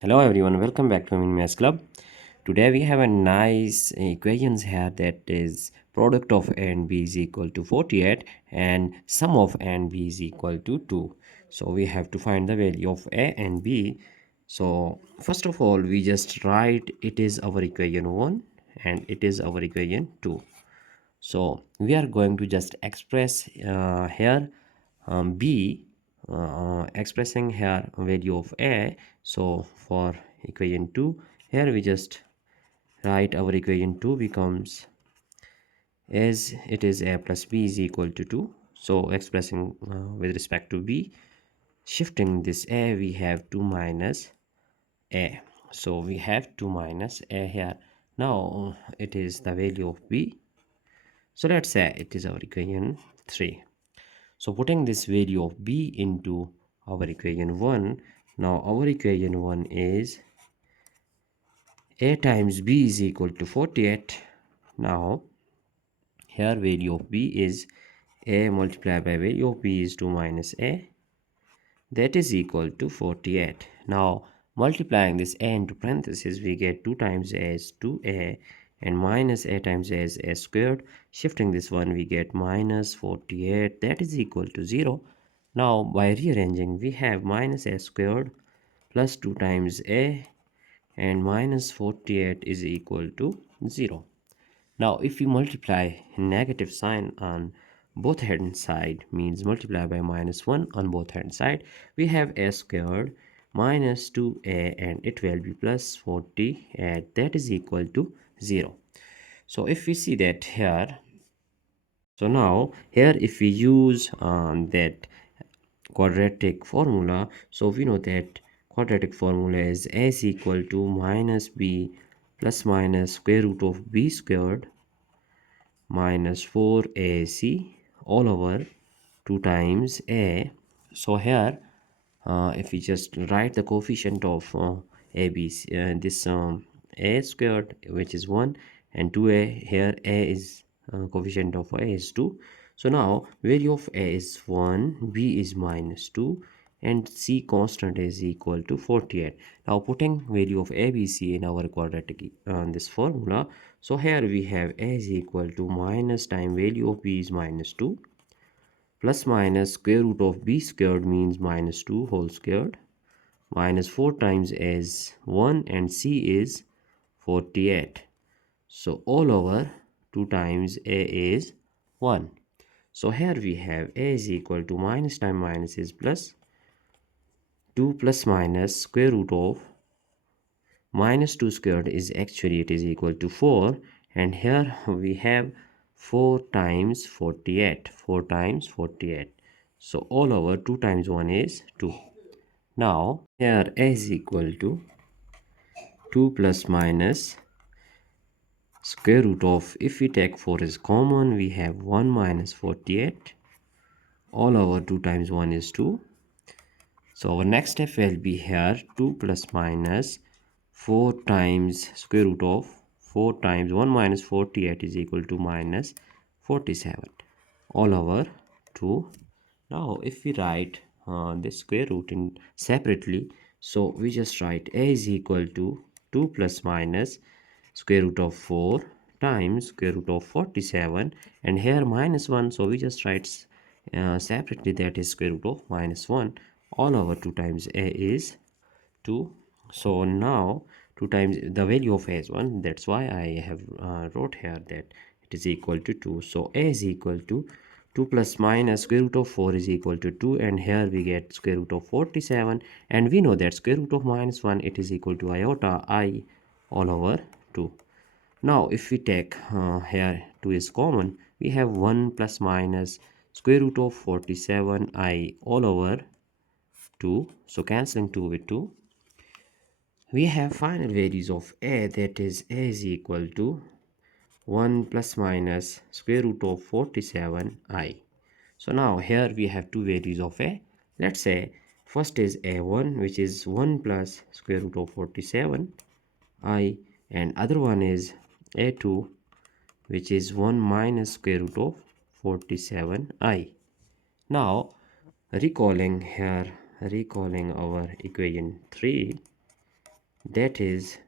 Hello everyone, welcome back to Amin Maths Club. Today we have a nice equations here that is product of A and B is equal to 48 and sum of A and B is equal to 2. So we have to find the value of A and B. So first of all we just write it is our equation 1 and it is our equation 2. So we are going to just express here b expressing here value of a. So for equation 2 here we just write our equation 2 becomes as it is a plus b is equal to 2. So expressing with respect to b, shifting this a, we have 2 minus a. So we have 2 minus a here. Now it is the value of b. So let's say it is our equation 3. So putting this value of b into our equation 1, now our equation 1 is a times b is equal to 48. Now here value of b is a multiplied by value of b is 2 minus a, that is equal to 48. Now multiplying this a into parentheses, we get 2 times a is 2a and minus a times a is a squared. Shifting this one we get minus 48, that is equal to 0. Now by rearranging we have minus a squared plus 2 times a and minus 48 is equal to 0. Now if we multiply negative sign on both hand side, means multiply by minus 1 on both hand side, we have a squared minus 2a and it will be plus 48, that is equal to 0. So if we see that here, so now here if we use that quadratic formula, so we know that quadratic formula is a is equal to minus b plus minus square root of b squared minus 4ac all over 2 times a. So here if we just write the coefficient of abc, this a squared which is 1 and 2a, here a is coefficient of a is 2. So now value of a is 1, b is minus 2 and c constant is equal to 48. Now putting value of abc in our quadratic this formula, so here we have a is equal to minus time value of b is minus 2 plus minus square root of b squared means minus 2 whole squared minus 4 times a is 1 and c is 48. So all over 2 times a is 1. So here we have a is equal to minus time minus is plus 2 plus minus square root of minus 2 squared is actually it is equal to 4, and here we have 4 times 48, 4 times 48. So all over 2 times 1 is 2. Now here a is equal to 2 plus minus square root of, if we take 4 is common, we have 1 minus 48 all over 2 times 1 is 2. So our next step will be here 2 plus minus 4 times square root of 4 times 1 minus 48 is equal to minus 47 all over 2. Now if we write this square root in separately, so we just write a is equal to 2 plus minus square root of 4 times square root of 47, and here minus 1, so we just write separately, that is square root of minus 1 all over 2 times a is 2. So now 2 times the value of a is 1, that's why I have wrote here that it is equal to 2. So a is equal to 2 plus minus square root of 4 is equal to 2, and here we get square root of 47, and we know that square root of minus 1 it is equal to iota I all over 2. Now if we take here 2 is common, we have 1 plus minus square root of 47 I all over 2. So cancelling 2 with 2, we have final values of a, that is a is equal to 1 plus minus square root of 47 I. So now here we have two values of a. Let's say first is a1, which is 1 plus square root of 47 I, and other one is a2, which is 1 minus square root of 47 I. Now recalling our equation 3, That is,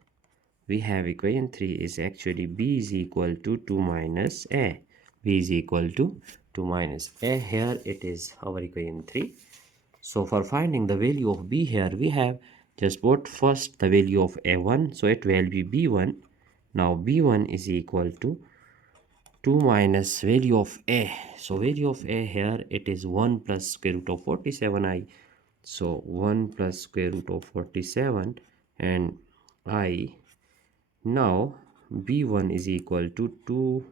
we have equation 3 is actually b is equal to 2 minus a. B is equal to 2 minus a. Here it is our equation 3. So for finding the value of b here, we have just put first the value of a1, so it will be b1. Now b1 is equal to 2 minus value of a. So value of a here, it is 1 plus square root of 47i. So 1 plus square root of 47 and I. Now b1 is equal to 2,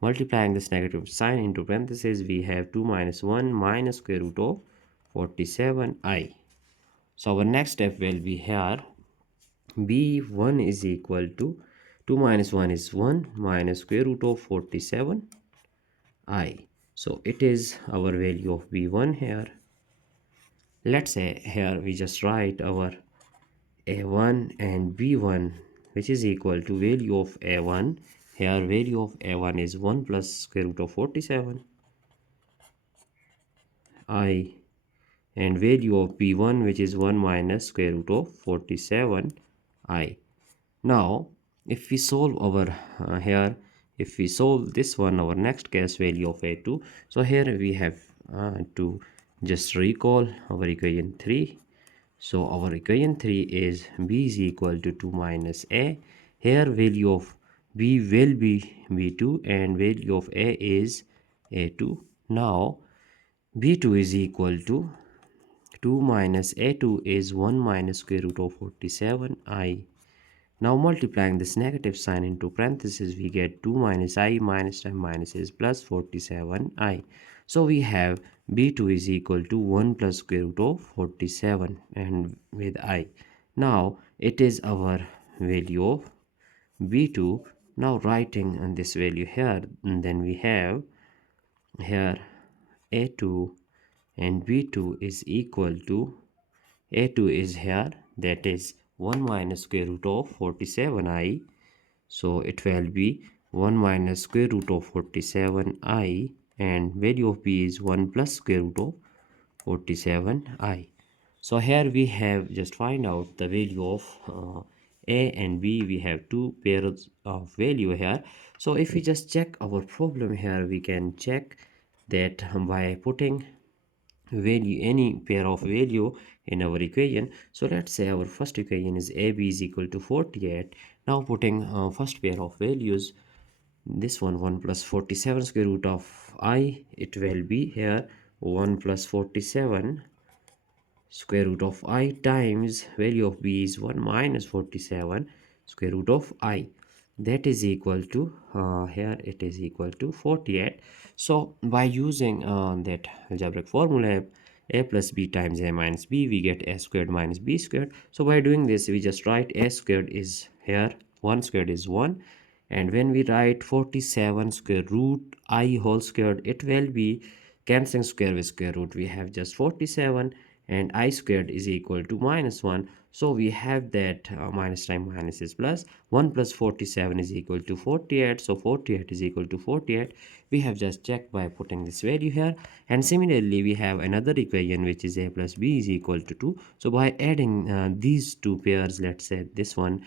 multiplying this negative sign into parentheses, we have 2 minus 1 minus square root of 47i. So our next step will be here, b1 is equal to 2 minus 1 is 1 minus square root of 47i. So it is our value of b1 here. Let's say here we just write our a1 and b1, which is equal to value of a1. Here value of a1 is 1 plus square root of 47 I, and value of b1, which is 1 minus square root of 47 I. Now if we solve our here, if we solve this one, our next case value of a2, so here we have to just recall our equation 3. So our equation 3 is b is equal to 2 minus a. Here value of b will be b2 and value of a is a2. Now b2 is equal to 2 minus a2 is 1 minus square root of 47i. Now multiplying this negative sign into parentheses, we get 2 minus I minus time minus is plus 47i. So we have b2 is equal to 1 plus square root of 47 and with I. Now it is our value of b2. Now writing this value here, and then we have here a2 and b2 is equal to, a2 is here, that is 1 minus square root of 47i. So it will be 1 minus square root of 47i, and value of b is 1 plus square root of 47i. So here we have just find out the value of a and b. We have two pairs of value here. So if we just check our problem here, we can check that by putting value, any pair of value in our equation. So let's say our first equation is ab is equal to 48. Now putting first pair of values, this one 1 plus 47 square root of I, it will be here 1 plus 47 square root of I times value of b is 1 minus 47 square root of I. That is equal to here it is equal to 48. So by using that algebraic formula, a plus b times a minus b, we get a squared minus b squared. So by doing this, we just write a squared is here, 1 squared is 1, and when we write 47 square root I whole squared, it will be cancelling square with square root. We have just 47 and I squared is equal to minus 1. So we have that minus time minus is plus. 1 plus 47 is equal to 48. So 48 is equal to 48. We have just checked by putting this value here. And similarly, we have another equation which is a plus b is equal to 2. So by adding these two pairs, let's say this one,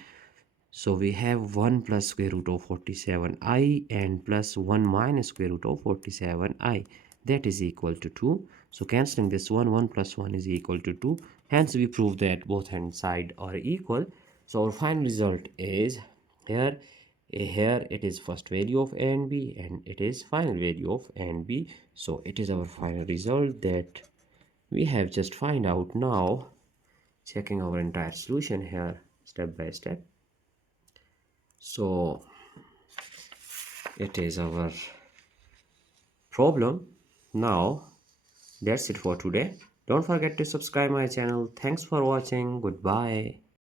so we have 1 plus square root of 47i and plus 1 minus square root of 47i. That is equal to 2. So cancelling this one, 1 plus 1 is equal to 2. Hence we prove that both hand side are equal. So our final result is here. Here it is first value of a and b, and it is final value of a and b. So it is our final result that we have just find out. Now checking our entire solution here step by step. So it is our problem. Now that's it for today. Don't forget to subscribe my channel. Thanks for watching. Goodbye.